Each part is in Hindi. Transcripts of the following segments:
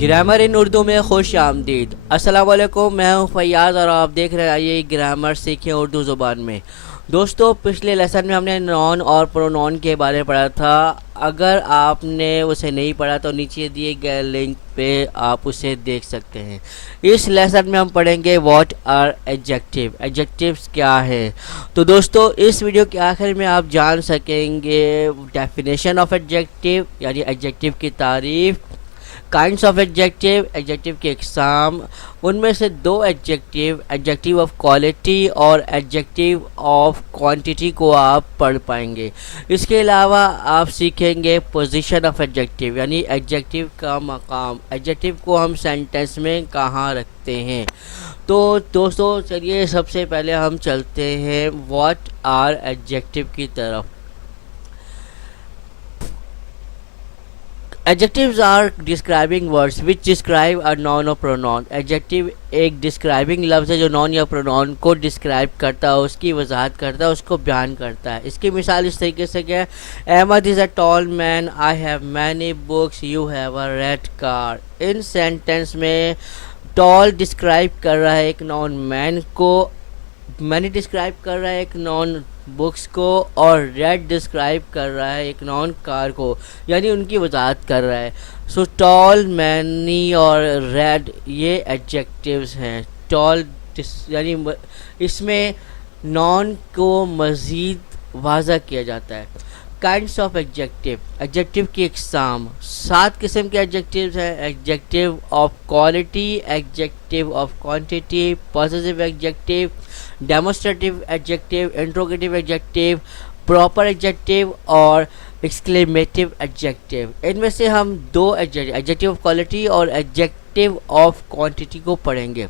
ग्रामर इन उर्दू में खुश आमदीद। अस्सलाम वालेकुम, मैं हूँ फैयाज़ और आप देख रहे हैं आइए ग्रामर सीखें उर्दू ज़ुबान में। दोस्तों, पिछले लेसन में हमने नॉन और प्रोनाउन के बारे में पढ़ा था। अगर आपने उसे नहीं पढ़ा तो नीचे दिए गए लिंक पे आप उसे देख सकते हैं। इस लेसन में हम पढ़ेंगे व्हाट आर एडजेक्टिव, एडजेक्टिव्स क्या है। तो दोस्तों, इस वीडियो के आखिर में आप जान सकेंगे डेफिनेशन ऑफ एडजेक्टिव यानी एडजेक्टिव की तारीफ़, काइंड्स ऑफ एडजेक्टिव, एडजेक्टिव के एग्जाम, उनमें से दो एडजेक्टिव, एडजेक्टिव ऑफ क्वालिटी और एडजेक्टिव ऑफ क्वांटिटी को आप पढ़ पाएंगे। इसके अलावा आप सीखेंगे पोजीशन ऑफ एडजेक्टिव यानी एडजेक्टिव का मकाम, एडजेक्टिव को हम सेंटेंस में कहाँ रखते हैं। तो दोस्तों चलिए सबसे पहले हम चलते हैं व्हाट आर एडजेक्टिव की तरफ। Adjectives are describing words which describe a noun or pronoun. Adjective एक describing लफ्ज़ है जो noun या pronoun को describe करता है, उसकी वजाहत करता है, उसको बयान करता है। इसकी मिसाल इस तरीके से क्या है, Ahmad is a tall man, I have many books, you have a red car। In sentence में tall describe कर रहा है एक noun man को, मैनी डिस्क्राइब कर रहा है एक नॉन बुक्स को, और रेड डिस्क्राइब कर रहा है एक नॉन कार को, यानी उनकी वजाहत कर रहा है। सो टॉल, मैनी और रेड ये एडजेक्टिव्स हैं। टॉल यानी इसमें नॉन को मज़ीद वाज़ा किया जाता है। काइंड्स ऑफ एडजेक्टिव, एडजेक्टिव की इकसाम, 7 किस्म के एडजेक्टिव्स हैं। Adjective of quality, adjective of quantity, positive adjective, demonstrative adjective, interrogative adjective, proper adjective और एक्सक्लेमेटिव एडजेक्टिव। इनमें से हम दो एडजेक्टिव ऑफ क्वालिटी और एडजेक्टिव ऑफ क्वांटिटी को पढ़ेंगे।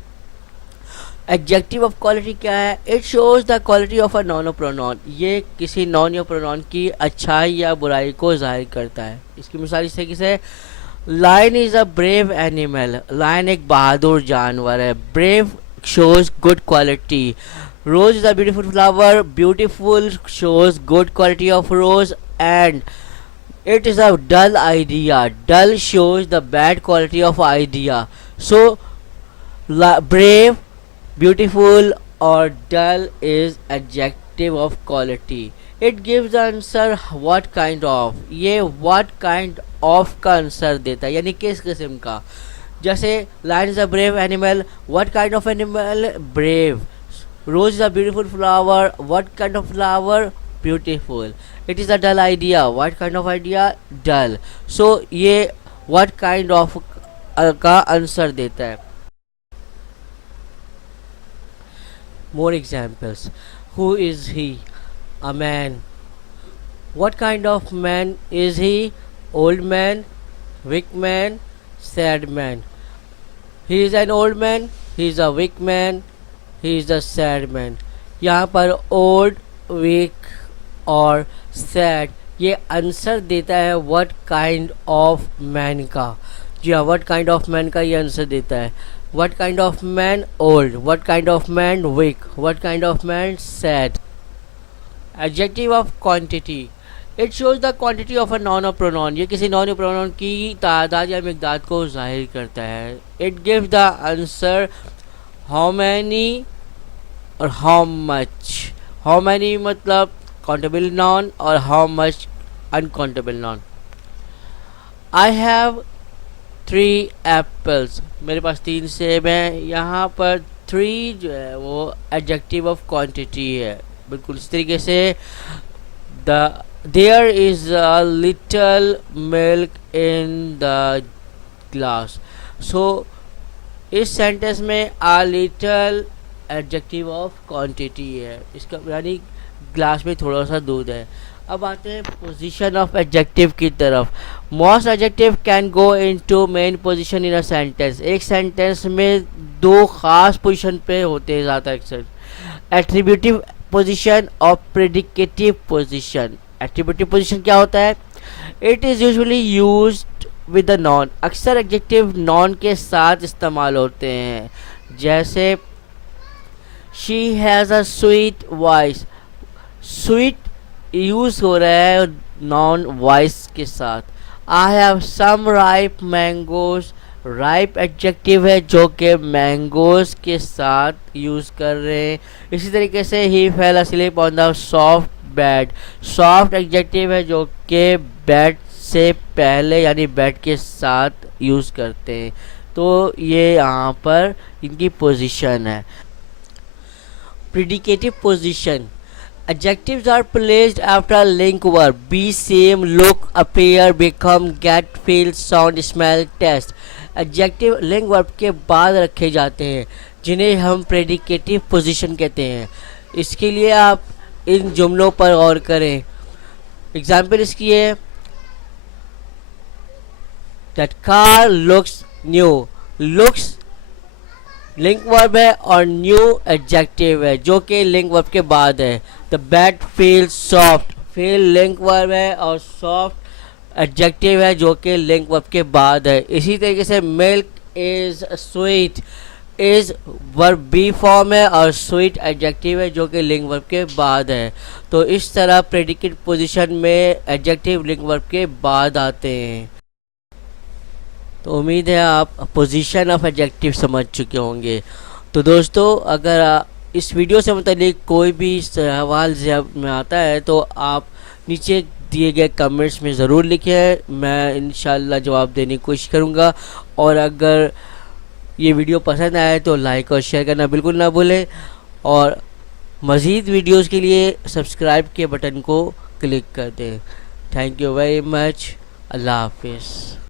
एडजेक्टिव ऑफ क्वालिटी क्या है? It shows the quality of a non और प्रोनाउन। ये किसी नॉन या प्रोनाउन की अच्छाई या बुराई को जाहिर करता है। इसकी मिसाल इस तरीके से, lion is a brave animal, lion एक बहादुर जानवर है। Brave shows good quality. Rose is a beautiful flower, beautiful shows good quality of rose. And it is a dull idea, dull shows the bad quality of idea. So brave, beautiful और dull is adjective of quality. It gives answer what kind of, ये व्हाट काइंड ऑफ का आंसर देता है, यानी किस किस्म का। जैसे lion is a brave animal, what kind of animal? Brave. Rose is a beautiful flower, what kind of flower? Beautiful. It is a dull idea, what kind of idea? Dull. So ये व्हाट काइंड ऑफ का आंसर देता है। More examples. Who is he? A man. What kind of man is he? Old man, weak man, sad man. He is an old man, he is a weak man, he is a sad man. यहाँ पर old, weak और sad ये आंसर देता है what kind of man का। जी हाँ, what kind of man का ये आंसर देता है। What kind of man? Old. What kind of man? Weak. What kind of man? Sad. Adjective of quantity. It shows the quantity of a noun or pronoun. ये किसी noun या pronoun की तादाद या मिक़दार को जाहिर करता है। It gives the answer how many और how much. How many मतलब countable noun और how much uncountable noun. I have 3 apples, मेरे पास 3 सेब हैं। यहाँ पर 3 जो है वो एडजेक्टिव ऑफ क्वांटिटी है। बिल्कुल इस तरीके से there is a little milk in the glass. So इस सेंटेंस में a little adjective of quantity है, इसका यानी ग्लास में थोड़ा सा दूध है। अब आते हैं पोजीशन ऑफ एडजेक्टिव की तरफ। Most adjective can go into main position in a sentence. एक सेंटेंस में 2 खास पोजीशन पे होते हैं ज़्यादा अक्सर, एट्रीब्यूटिव पोजीशन और प्रेडिकेटिव पोजीशन। एट्रीब्यूटिव पोजीशन क्या होता है? It is usually used with the noun. अक्सर एडजेक्टिव नॉन के साथ इस्तेमाल होते हैं। जैसे she has a sweet voice, sweet use हो रहा है नॉन वॉइस के साथ। I have some ripe mangoes, ripe adjective है जो कि मैंगोज के साथ यूज़ कर रहे हैं। इसी तरीके से ही fell asleep on the soft bed, soft adjective है जो कि बेड से पहले यानी बेड के साथ यूज़ करते हैं। तो ये यहाँ पर इनकी पोजीशन है। Predicative position, adjectives are placed after a link verb: be, seem, look, appear, become, get, feel, sound, smell, taste। Adjective link verb के बाद रखे जाते हैं जिन्हें हम प्रेडिकेटिव पोजीशन कहते हैं। इसके लिए आप इन जुमलों पर गौर करें। एग्जाम्पल इसकी है, that car looks new. Looks link verb है और न्यू एडजेक्टिव है जो कि लिंक वर्ब के बाद है। The bed feel soft, feel link verb है और सॉफ्ट एडजेक्टिव है जो कि लिंक वर्ब के बाद है। इसी तरीके से milk is sweet, is verb B form है और स्वीट एडजेक्टिव है जो कि लिंक वर्ब के बाद है। तो इस तरह प्रेडिकेट पोजीशन में एडजेक्टिव लिंक वर्ब के बाद आते हैं। तो उम्मीद है आप पोजीशन ऑफ एडजेक्टिव समझ चुके होंगे। तो दोस्तों, अगर इस वीडियो से मुतालिक कोई भी सवाल जब में आता है तो आप नीचे दिए गए कमेंट्स में ज़रूर लिखें, मैं इंशाल्लाह जवाब देने की कोशिश करूँगा। और अगर ये वीडियो पसंद आए तो लाइक और शेयर करना बिल्कुल ना भूलें, और मज़ीद वीडियोस के लिए सब्सक्राइब के बटन को क्लिक कर दें। Thank you very much. अल्लाह हाफिज़।